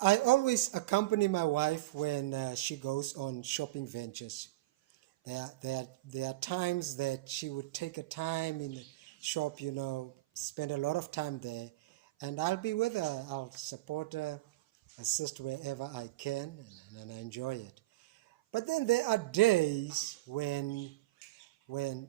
I always accompany my wife when she goes on shopping ventures. There are times that she would take a time in the shop, spend a lot of time there, and I'll be with her. I'll support her, assist wherever I can, and I enjoy it. But then there are days when when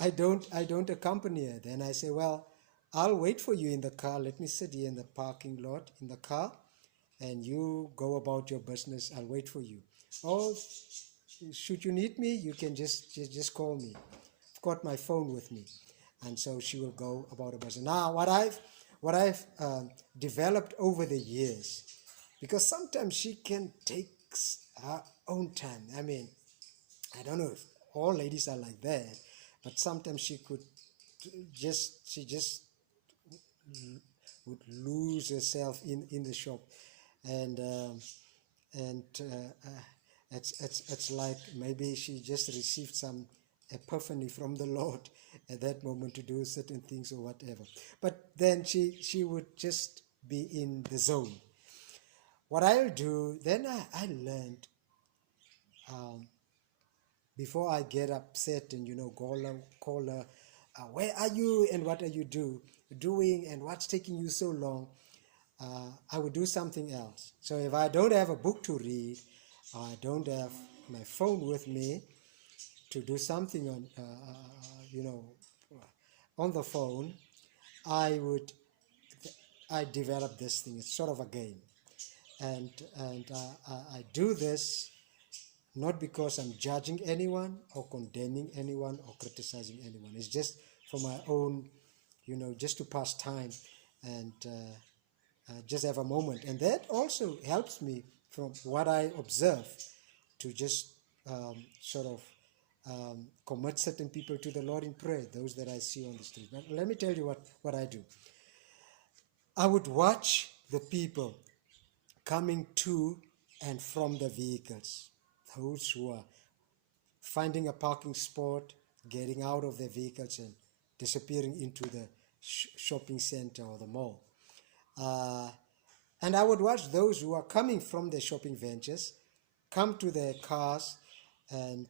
I don't accompany her. Then I say, well, I'll wait for you in the car. Let me sit here in the parking lot in the car, and you go about your business. I'll wait for you. Or should you need me, you can just call me. I've got my phone with me, and so she will go about her business. Now, what I've developed over the years, because sometimes she can take her own time. I mean, I don't know if all ladies are like that, but sometimes she just would lose herself in the shop, and it's like maybe she just received some epiphany from the Lord at that moment to do certain things or whatever. But then she would just be in the zone. What I'll do then, I learned, um, before I get upset and call her, where are you and what are you doing and what's taking you so long? I would do something else. So if I don't have a book to read, I don't have my phone with me to do something you know, on the phone, I would I develop this thing. It's sort of a game, and I do this not because I'm judging anyone or condemning anyone or criticizing anyone. It's just for my own, just to pass time and just have a moment. And that also helps me from what I observe to just sort of commit certain people to the Lord in prayer, those that I see on the street. But let me tell you what I do. I would watch the people coming to and from the vehicles, those who are finding a parking spot, getting out of their vehicles and disappearing into the shopping center or the mall. Uh, and I would watch those who are coming from the shopping ventures come to their cars and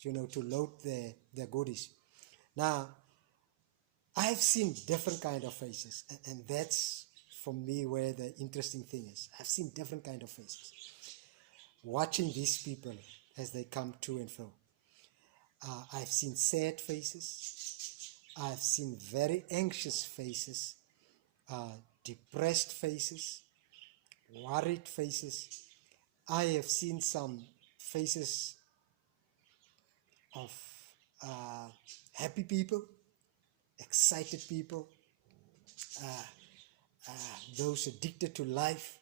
to load their goodies. Now, I've seen different kind of faces, and that's for me where the interesting thing is. I've seen different kind of faces. Watching these people as they come to and fro. I've seen sad faces. I've seen very anxious faces, depressed faces, worried faces. I have seen some faces of uh, happy people, excited people, uh, those addicted to life.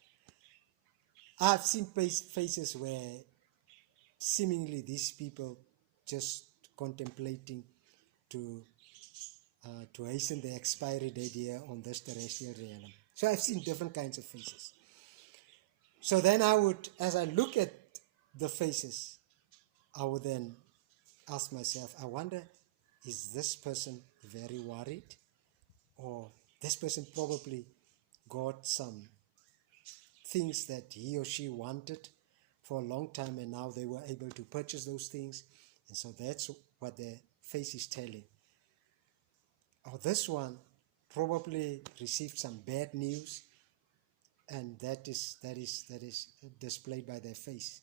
I've seen faces where seemingly these people just contemplating to to hasten the expiry date here on this terrestrial realm. So I've seen different kinds of faces. So then I would, as I look at the faces, I would then ask myself, I wonder, is this person very worried? Or this person probably got some things that he or she wanted for a long time and now they were able to purchase those things. And so that's what their face is telling. Or this one probably received some bad news and that is displayed by their face.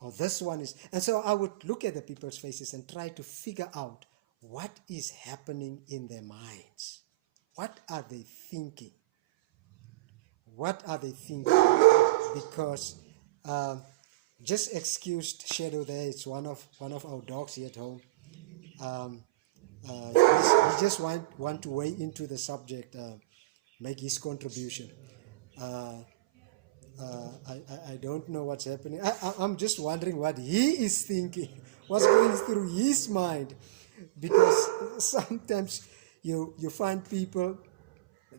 Or this one is, and so I would look at the people's faces and try to figure out what is happening in their minds. What are they thinking? What are they thinking? Because just excused Shadow there. It's one of our dogs here at home. Um, he just want to weigh into the subject, make his contribution. Uh, I don't know what's happening. I'm just wondering what he is thinking, what's going through his mind, because sometimes you find people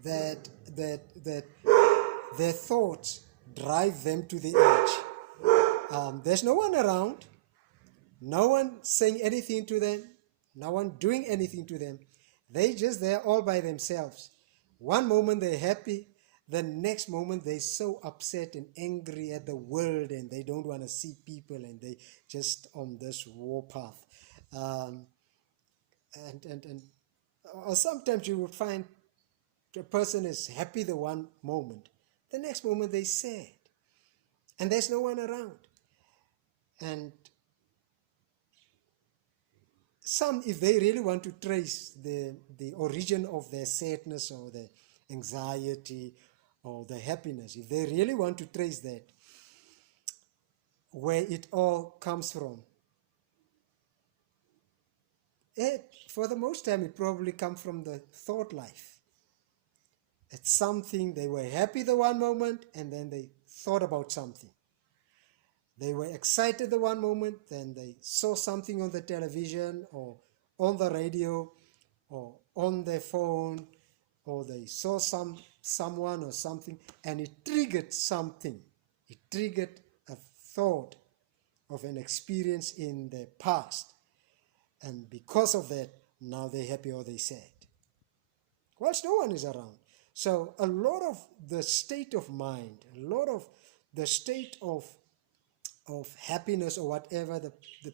that their thoughts drive them to the edge. There's no one around, no one saying anything to them, no one doing anything to them. They just there all by themselves. One moment they're happy, the next moment they're so upset and angry at the world, and they don't want to see people, and they just on this war path. Um, and or sometimes you would find a person is happy the one moment, the next moment they're sad, and there's no one around. And some, if they really want to trace the origin of their sadness or the anxiety or the happiness, if they really want to trace that, where it all comes from, for the most time, it probably comes from the thought life. It's something, they were happy the one moment, and then they thought about something. They were excited the one moment, then they saw something on the television or on the radio or on their phone, or they saw someone or something, and it triggered something. It triggered a thought of an experience in the past. And because of that, now they're happy or they're sad. Whilst no one is around. So a lot of the state of mind, a lot of the state of happiness or whatever the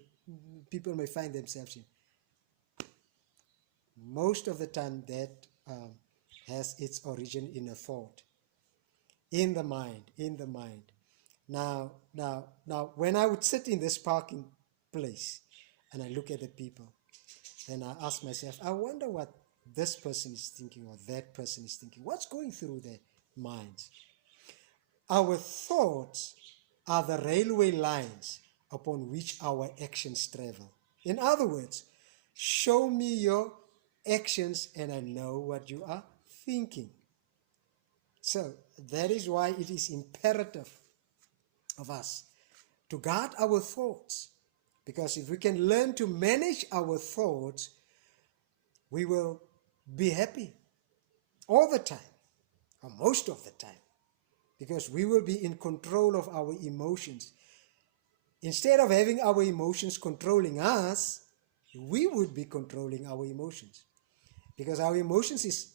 people may find themselves in, most of the time that has its origin in a thought, in the mind. Now, when I would sit in this parking place and I look at the people, then I ask myself, I wonder what this person is thinking or that person is thinking. What's going through their minds? Our thoughts are the railway lines upon which our actions travel. In other words, show me your actions and I know what you are thinking. So that is why it is imperative of us to guard our thoughts, because if we can learn to manage our thoughts, we will be happy all the time, or most of the time, because we will be in control of our emotions. Instead of having our emotions controlling us, we would be controlling our emotions, because our emotions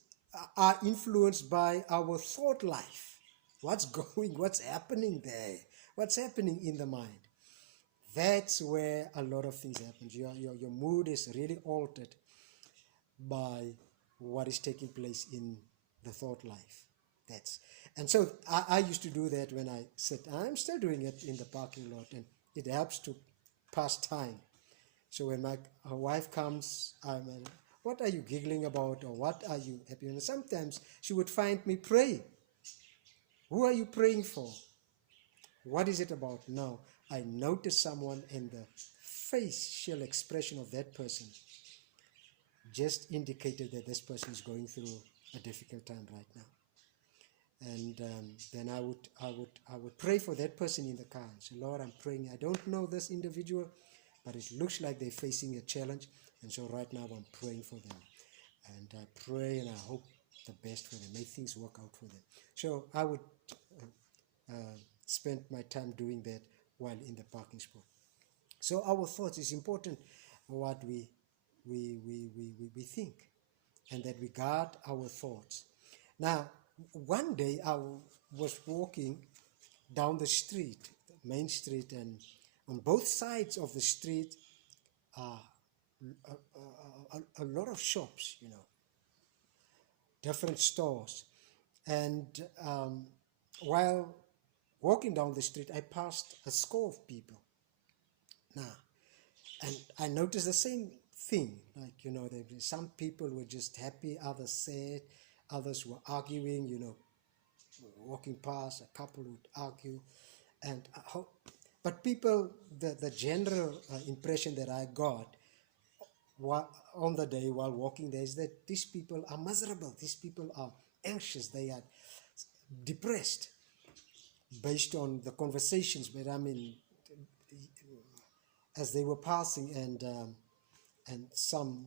are influenced by our thought life. What's happening there? What's happening in the mind? That's where a lot of things happen. Your mood is really altered by what is taking place in the thought life. And so I used to do that when I sit. I'm still doing it in the parking lot, and it helps to pass time. So when my wife comes, what are you giggling about, or what are you happy? And sometimes she would find me praying. Who are you praying for? What is it about? Now, I notice someone, and the facial expression of that person just indicated that this person is going through a difficult time right now. And then I would pray for that person in the car and say, Lord, I'm praying. I don't know this individual, but it looks like they're facing a challenge. And so right now I'm praying for them. And I pray and I hope the best for them. May things work out for them. So I would spend my time doing that while in the parking spot. So our thoughts, is important what we think, and that we guard our thoughts. Now, one day I was walking down the street, main street, and on both sides of the street are a lot of shops, different stores. And while walking down the street, I passed a score of people. Now, and I noticed the same thing, some people were just happy, others sad, others were arguing, walking past, a couple would argue, but people, the general impression that I got on the day while walking there is that these people are miserable, these people are anxious, they are depressed, based on the conversations. But as they were passing, and some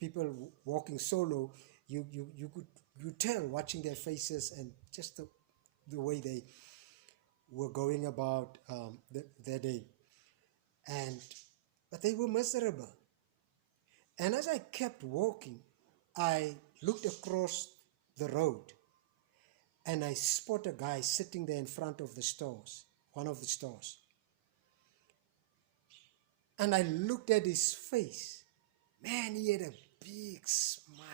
people walking solo, you could tell, watching their faces and just the way they were going about their day, but they were miserable. And as I kept walking, I looked across the road, and I spot a guy sitting there in front of the stores, one of the stores. And I looked at his face. Man, he had a big smile.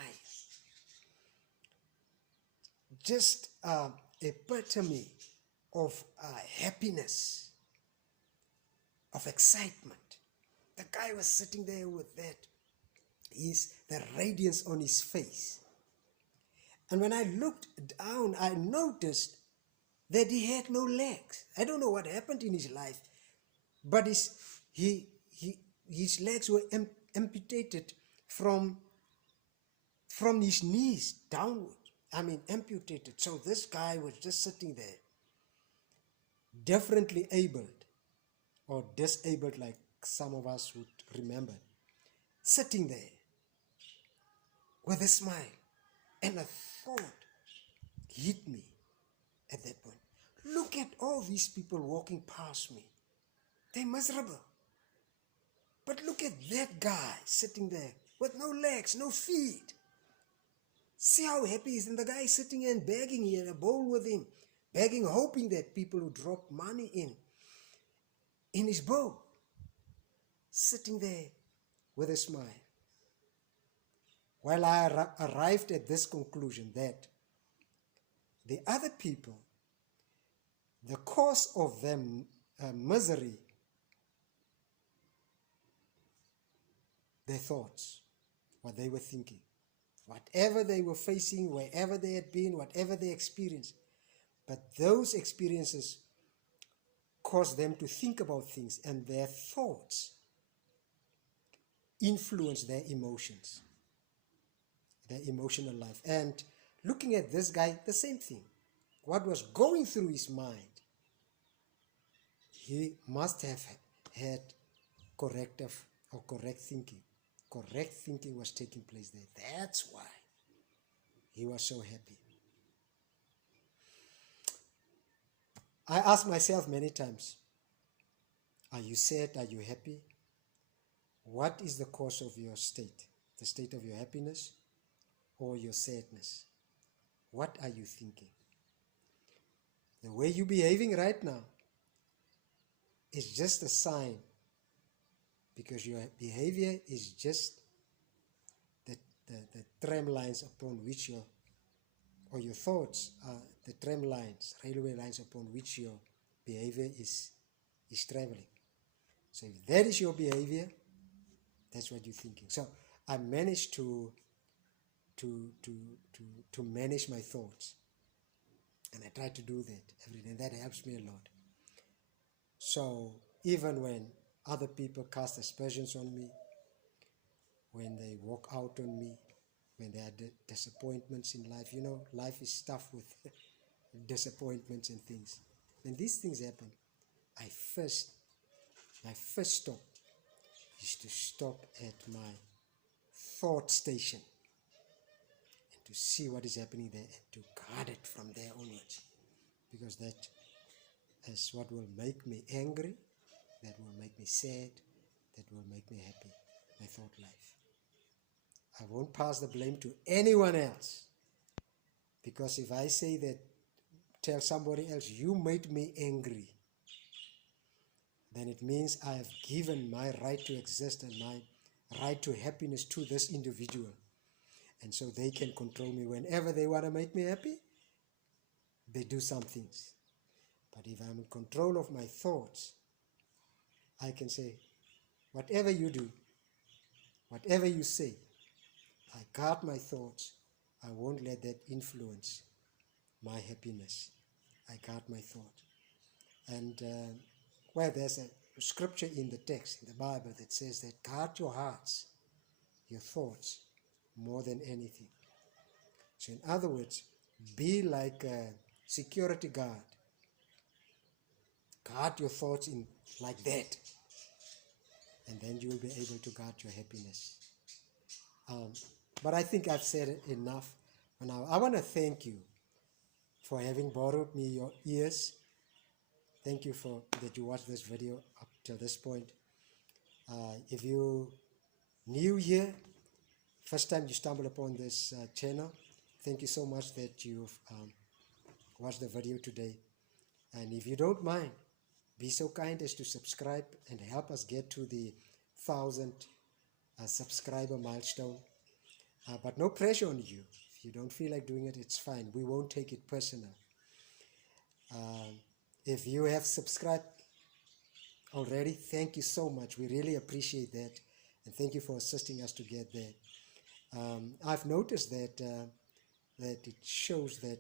Just epitome of happiness, of excitement. The guy was sitting there with that, the radiance on his face. And when I looked down, I noticed that he had no legs. I don't know what happened in his life, but his legs were amputated from his knees downward. I mean, amputated. So this guy was just sitting there, differently abled, or disabled like some of us would remember, sitting there with a smile. And a thought hit me at that point. Look at all these people walking past me. They're miserable. But look at that guy sitting there with no legs, no feet. See how happy he is. And the guy is sitting and begging. He had a bowl with him, begging, hoping that people would drop money in his bowl. Sitting there with a smile. Well, I arrived at this conclusion that the other people, the cause of their misery, their thoughts, what they were thinking, whatever they were facing, wherever they had been, whatever they experienced. But those experiences caused them to think about things, and their thoughts influenced their emotions, their emotional life. And looking at this guy, the same thing. What was going through his mind? He must have had corrective or correct thinking. Correct thinking was taking place there. That's why he was so happy. I ask myself many times, are you sad? Are you happy? What is the cause of your state? The state of your happiness or your sadness? What are you thinking? The way you're behaving right now is just a sign, because your behavior is just the tram lines upon which your thoughts are the tram lines, railway lines upon which your behavior is traveling. So if that is your behavior, that's what you're thinking. So I managed to manage my thoughts, and I try to do that every day, and that helps me a lot. So even when other people cast aspersions on me, when they walk out on me, when there are disappointments in life, life is stuffed with disappointments and things. When these things happen, my first stop is to stop at my thought station and to see what is happening there and to guard it from there onwards, because that is what will make me angry, that will make me sad, that will make me happy, my thought life. I won't pass the blame to anyone else, because if I say that, tell somebody else, you made me angry, then it means I have given my right to exist and my right to happiness to this individual. And so they can control me. Whenever they want to make me happy, they do some things. But if I'm in control of my thoughts, I can say, whatever you do, whatever you say, I guard my thoughts. I won't let that influence my happiness. I guard my thought. And where there's a scripture in the text, in the Bible, that says that guard your hearts, your thoughts, more than anything. So in other words, be like a security guard. Guard your thoughts in like that. And then you will be able to guard your happiness. But I think I've said enough for now. I want to thank you for having borrowed me your ears. Thank you for that you watched this video up till this point. If you new here, first time you stumble upon this channel, thank you so much that you've watch the video today. And if you don't mind, be so kind as to subscribe and help us get to the 1,000 subscriber milestone. But no pressure on you. If you don't feel like doing it, it's fine. We won't take it personal. If you have subscribed already, thank you so much. We really appreciate that. And thank you for assisting us to get there. I've noticed that that it shows that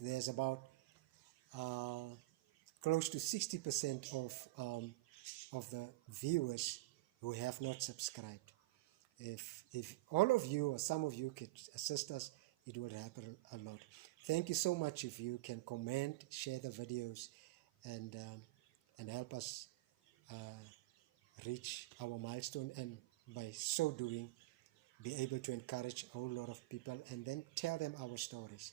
there's about close to 60% of the viewers who have not subscribed. If all of you or some of you could assist us, it would help a lot. Thank you so much. If you can comment, share the videos, and help us reach our milestone, and by so doing be able to encourage a whole lot of people and then tell them our stories.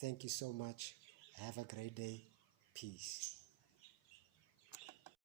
Thank you so much. Have a great day. Peace.